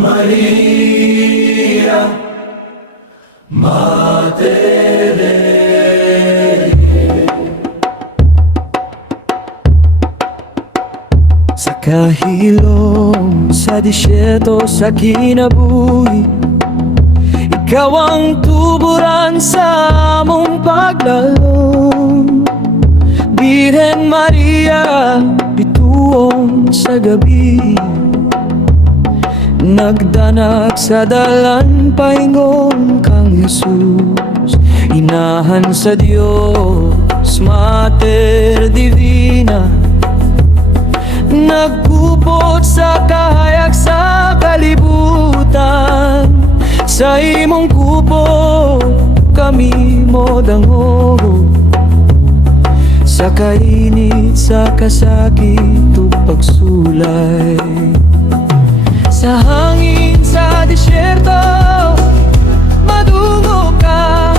Maria, Mater Dei. Sa kahilom, sa disyerto, sa kinabuhi, ikaw ang tuburan sa among paglalom. Birhen Maria, bituon sa gabi, nagdanag sa dalan, paingon kang Jesus. Inahan sa Diyos, Mater Divina, nagkupot sa kahayag sa kalibutan. Sa imong kupo kami mo dango, sa kainit, sa kasakit ug pagsulay. Sa hangin, sa disyerto, madungo ka,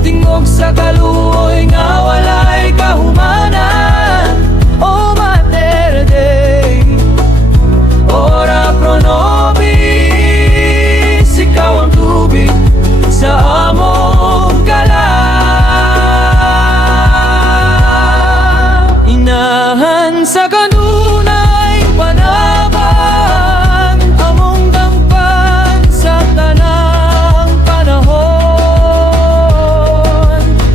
tingog sa kaluoy nga walay kahumanan. O Mater Dei, ora pro nobis, ikaw ang tubig sa among kalan. Inahan sa kanunay panabang, among dampan sa tanang panahon.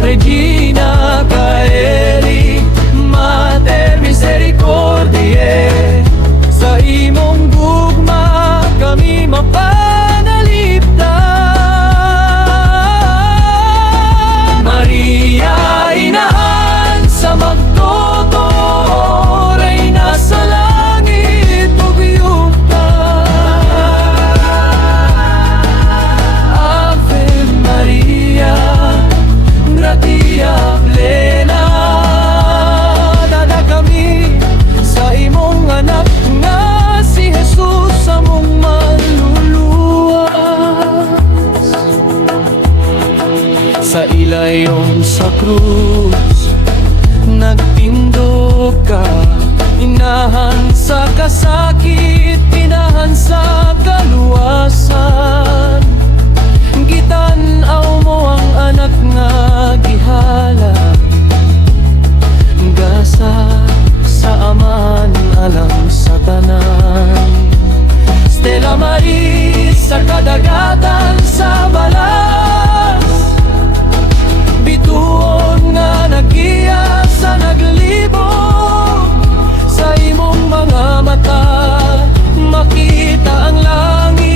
Regina Caeli, Mater Misericordiae, sa imong gugma kami mapanalipdan. Maria, inahan sa magtoto, reyna sa langit ug yuta. Ave Maria, gratia plena, dada kami sa imong anak nga si Jesus, among maluluwas. Sa ilayon sa krus, nagtindog ka, inahan sa kasakit, inahan sa kaluwasan. Gitan-aw mo ang anak nga gihala, gasa sa aman alang sa tanan. Stella Maris sa kadagatan sa balas, bituon nga nagiya sa naglibog. Sa imong mga mata makita ang langit,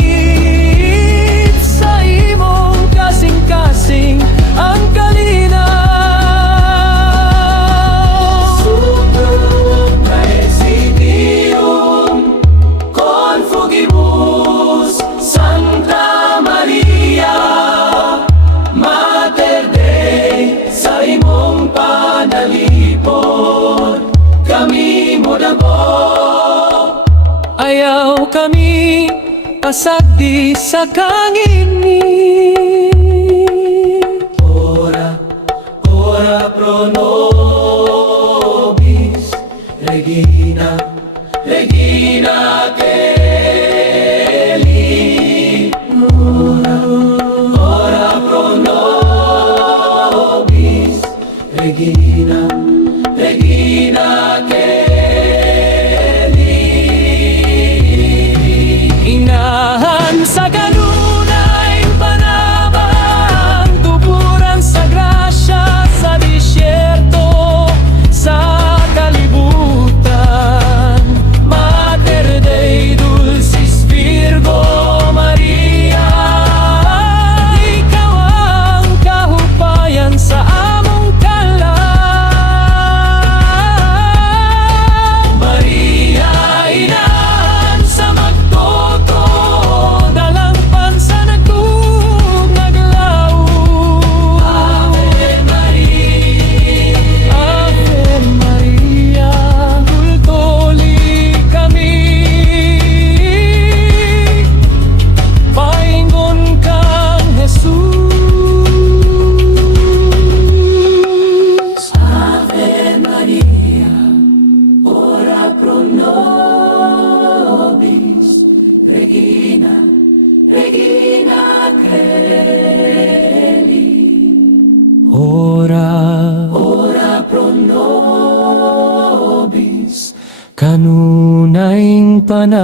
sa imong kasing-kasing ang kalinaw. Sumum Praesidium Confugibus, Santa Maria, Mater Dei, sa imong panalipod kami mo dabo. Ayaw kami pasagdi sa kangini. Ora, ora pro nobis, Regina, Regina Caeli. Ora, ora pro nobis, Regina, Regina Caeli. Inahan sa kanunay panabang, tuburan sa grasya, sa disyerto, sa kalibutan. Mater Dei, kanunayng panaba.